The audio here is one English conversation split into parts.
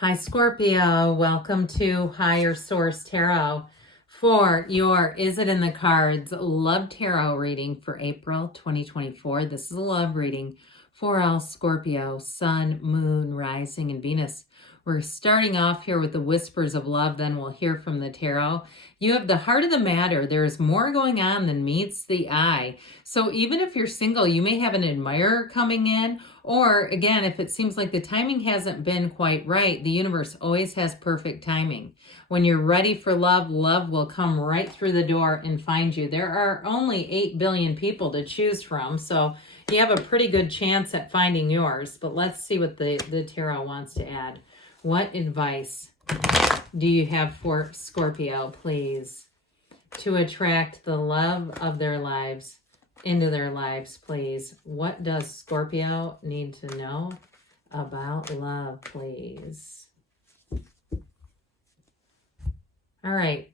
Hi, Scorpio. Welcome to Higher Source Tarot for your Is It in the Cards Love Tarot reading for April 2024. This is a love reading for all Scorpio, Sun, Moon, Rising, and Venus. We're starting off here with the whispers of love, then we'll hear from the tarot. You have the heart of the matter. There is more going on than meets the eye. So even if you're single, you may have an admirer coming in, or again, if it seems like the timing hasn't been quite right, the universe always has perfect timing. When you're ready for love, love will come right through the door and find you. There are only 8 billion people to choose from, so you have a pretty good chance at finding yours. But let's see what the tarot wants to add. What advice do you have for Scorpio, please, to attract the love of their lives into their lives, please? What does Scorpio need to know about love, please? All right.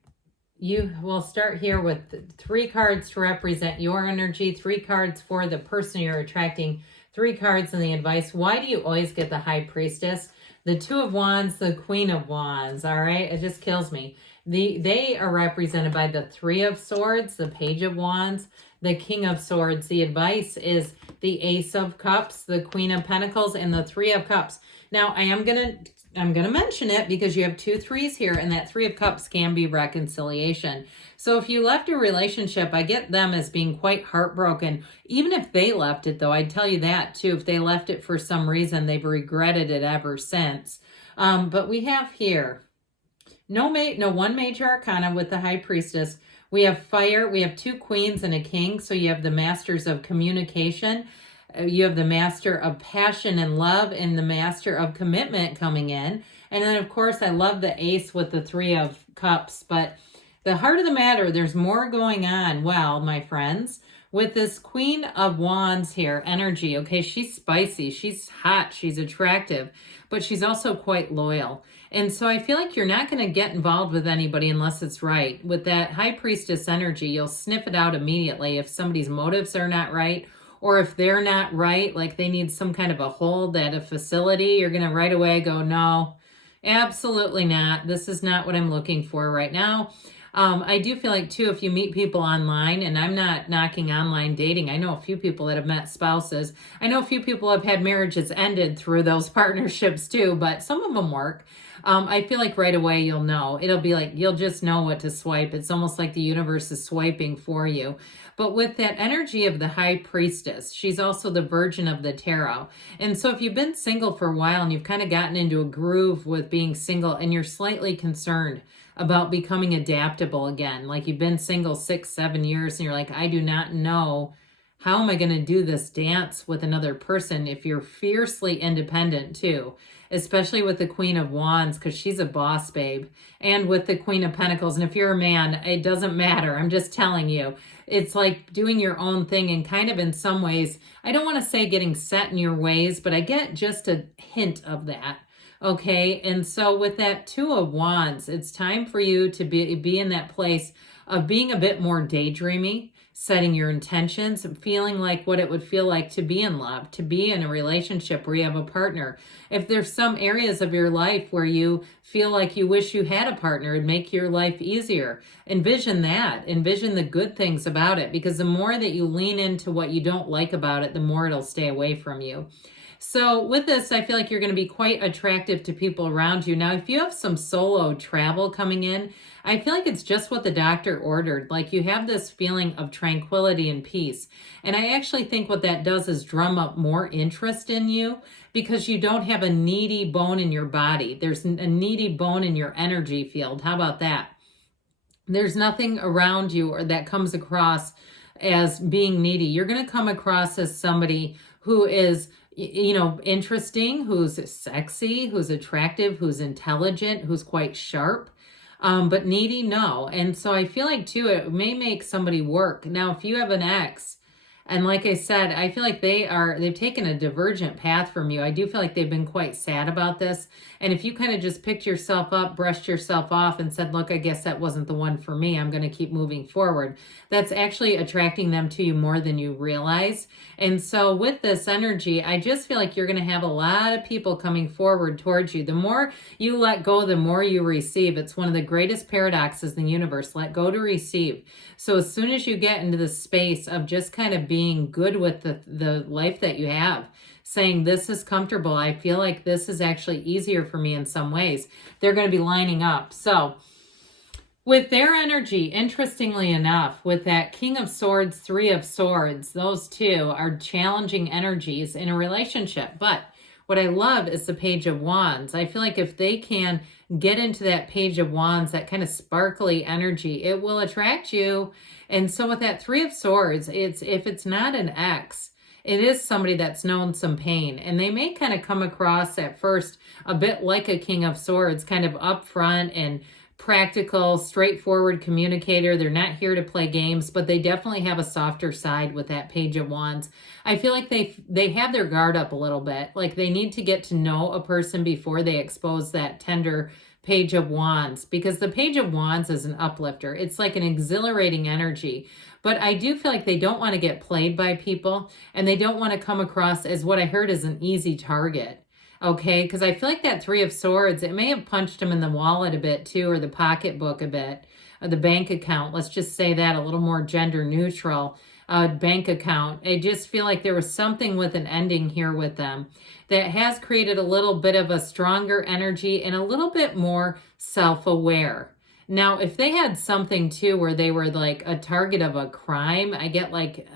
You will start here with 3 cards to represent your energy, 3 cards for the person you're attracting, 3 cards in the advice. Why do you always get the High Priestess? The 2 of Wands, the Queen of Wands, all right? It just kills me. They are represented by the 3 of Swords, the Page of Wands, the King of Swords. The advice is the Ace of Cups, the Queen of Pentacles, and the 3 of Cups. Now, I'm gonna mention it because you have 2 3s here, and that 3 of Cups can be reconciliation. So if you left a relationship, I get them as being quite heartbroken. Even if they left it, though, I'd tell you that too. If they left it for some reason, they've regretted it ever since. But we have here no one major arcana with the High Priestess. We have fire. We have 2 queens and a king. So you have the masters of communication. You have the master of passion and love and the master of commitment coming in. And then, of course, I love the ace with the 3 of cups. But the heart of the matter, there's more going on. Well, my friends, with this Queen of Wands here, energy, okay, she's spicy, she's hot, she's attractive, but she's also quite loyal. And so I feel like you're not going to get involved with anybody unless it's right. With that High Priestess energy, you'll sniff it out immediately if somebody's motives are not right, or if they're not right, like they need some kind of a hold at a facility, you're going to right away go, no, absolutely not. This is not what I'm looking for right now. I do feel like, too, if you meet people online, and I'm not knocking online dating. I know a few people that have met spouses. I know a few people have had marriages ended through those partnerships, too, but some of them work. I feel like right away you'll know. It'll be like you'll just know what to swipe. It's almost like the universe is swiping for you. But with that energy of the High Priestess, she's also the Virgin of the Tarot. And so if you've been single for a while and you've kind of gotten into a groove with being single and you're slightly concerned about becoming adaptable again, like you've been single 6, 7 years and you're like, I do not know, how am I going to do this dance with another person? If you're fiercely independent too, especially with the Queen of Wands, because she's a boss babe, and with the Queen of Pentacles. And if you're a man, it doesn't matter. I'm just telling you, it's like doing your own thing, and kind of in some ways, I don't want to say getting set in your ways, but I get just a hint of that. Okay, and so with that 2 of Wands, it's time for you to be in that place of being a bit more daydreamy, setting your intentions, feeling like what it would feel like to be in love, to be in a relationship where you have a partner. If there's some areas of your life where you feel like you wish you had a partner, it'd make your life easier. Envision that. Envision the good things about it, because the more that you lean into what you don't like about it, the more it'll stay away from you. So with this, I feel like you're going to be quite attractive to people around you. Now, if you have some solo travel coming in, I feel like it's just what the doctor ordered. Like you have this feeling of tranquility and peace. And I actually think what that does is drum up more interest in you, because you don't have a needy bone in your body. There's a needy bone in your energy field. How about that? There's nothing around you or that comes across as being needy. You're going to come across as somebody who is, you know, interesting, who's sexy, who's attractive, who's intelligent, who's quite sharp, but needy, no. And so I feel like, too, it may make somebody work. Now, if you have an ex And like I said, I feel like they've taken a divergent path from you. I do feel like they've been quite sad about this. And if you kind of just picked yourself up, brushed yourself off and said, look, I guess that wasn't the one for me, I'm going to keep moving forward, that's actually attracting them to you more than you realize. And so with this energy, I just feel like you're going to have a lot of people coming forward towards you. The more you let go, the more you receive. It's one of the greatest paradoxes in the universe. Let go to receive. So as soon as you get into the space of just kind of being good with the life that you have, saying this is comfortable, I feel like this is actually easier for me in some ways, they're going to be lining up. So with their energy, interestingly enough, with that King of Swords, Three of Swords, those two are challenging energies in a relationship. But what I love is the Page of Wands. I feel like if they can get into that Page of Wands, that kind of sparkly energy, it will attract you. And so with that Three of Swords, if it's not an ex, it is somebody that's known some pain. And they may kind of come across at first a bit like a King of Swords, kind of upfront and practical, straightforward communicator. They're not here to play games, but they definitely have a softer side with that Page of Wands. I feel like they have their guard up a little bit. Like they need to get to know a person before they expose that tender Page of Wands, because the Page of Wands is an uplifter. It's like an exhilarating energy. But I do feel like they don't want to get played by people, and they don't want to come across as what I heard is an easy target. Okay, because I feel like that Three of Swords, it may have punched him in the wallet a bit too, or the pocketbook a bit, or the bank account. Let's just say that, a little more gender neutral bank account. I just feel like there was something with an ending here with them that has created a little bit of a stronger energy and a little bit more self-aware. Now, if they had something too where they were like a target of a crime, I get like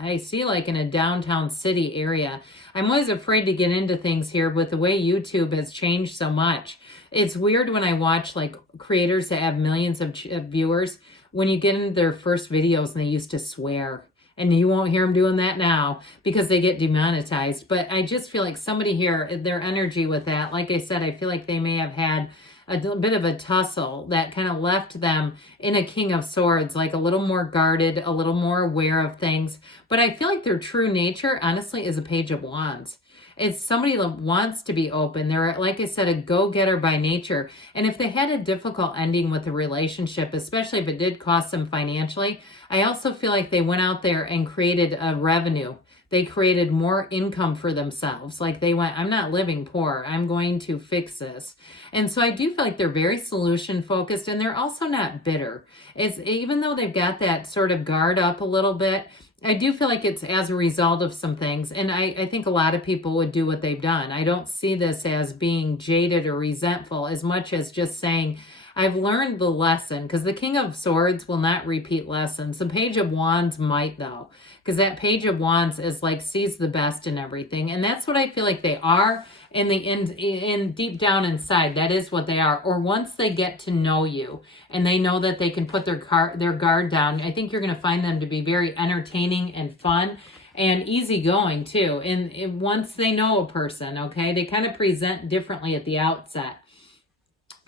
I see like in a downtown city area. I'm always afraid to get into things here with the way YouTube has changed so much. It's weird when I watch like creators that have millions of viewers, when you get into their first videos and they used to swear. And you won't hear them doing that now because they get demonetized. But I just feel like somebody here, their energy with that, like I said, I feel like they may have had a bit of a tussle that kind of left them in a King of Swords, like a little more guarded, a little more aware of things. But I feel like their true nature, honestly, is a Page of Wands. It's somebody that wants to be open. They're, like I said, a go-getter by nature. And if they had a difficult ending with a relationship, especially if it did cost them financially, I also feel like they went out there and created a revenue. They created more income for themselves. Like they went, I'm not living poor. I'm going to fix this. And so I do feel like they're very solution focused, and they're also not bitter. It's even though they've got that sort of guard up a little bit, I do feel like it's as a result of some things. And I think a lot of people would do what they've done. I don't see this as being jaded or resentful as much as just saying, I've learned the lesson, because the King of Swords will not repeat lessons. The Page of Wands might, though, because that Page of Wands is like sees the best in everything. And that's what I feel like they are in deep down inside. That is what they are. Or once they get to know you and they know that they can put their guard down, I think you're going to find them to be very entertaining and fun and easygoing too. And once they know a person, okay, they kind of present differently at the outset.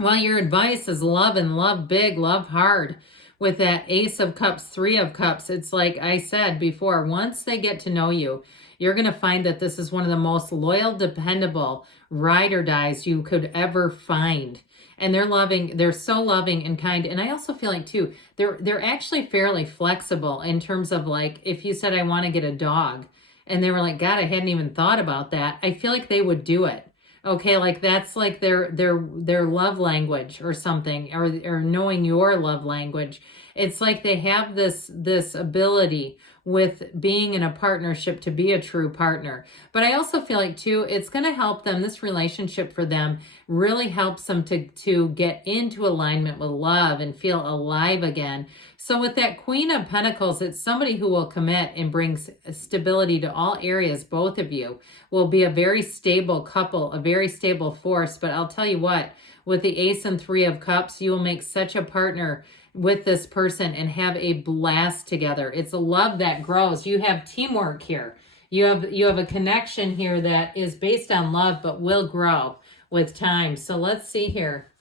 Well, your advice is love, and love big, love hard. With that Ace of Cups, Three of Cups, it's like I said before, once they get to know you, you're going to find that this is one of the most loyal, dependable ride or dies you could ever find. And they're loving, they're so loving and kind. And I also feel like too, they're actually fairly flexible in terms of like, if you said, I want to get a dog, and they were like, God, I hadn't even thought about that, I feel like they would do it. Okay, like that's like their love language or something, or knowing your love language. It's like they have this ability with being in a partnership to be a true partner. But I also feel like too, it's going to help them, this relationship for them really helps them to get into alignment with love and feel alive again. So with that Queen of Pentacles, it's somebody who will commit and brings stability to all areas. Both of you will be a very stable couple, a very stable force. But I'll tell you what, with the Ace and Three of Cups, you will make such a partner with this person and have a blast together. It's a love that grows. You have teamwork here. You have a connection here that is based on love, but will grow with time. So let's see here.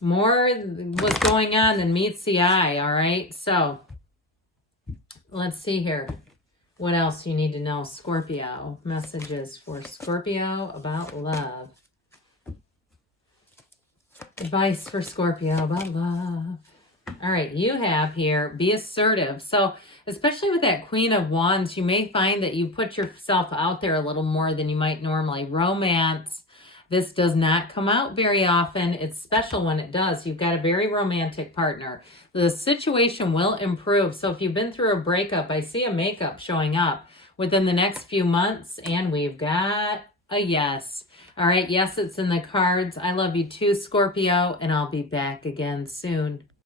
More what's going on than meets the eye, all right? So let's see here. What else you need to know, Scorpio? Messages for Scorpio about love. Advice for Scorpio about love. All right, you have here, be assertive. So especially with that Queen of Wands, you may find that you put yourself out there a little more than you might normally. Romance. This does not come out very often. It's special when it does. You've got a very romantic partner. The situation will improve. So if you've been through a breakup, I see a makeup showing up within the next few months, and we've got a yes. All right, yes, it's in the cards. I love you too, Scorpio, and I'll be back again soon.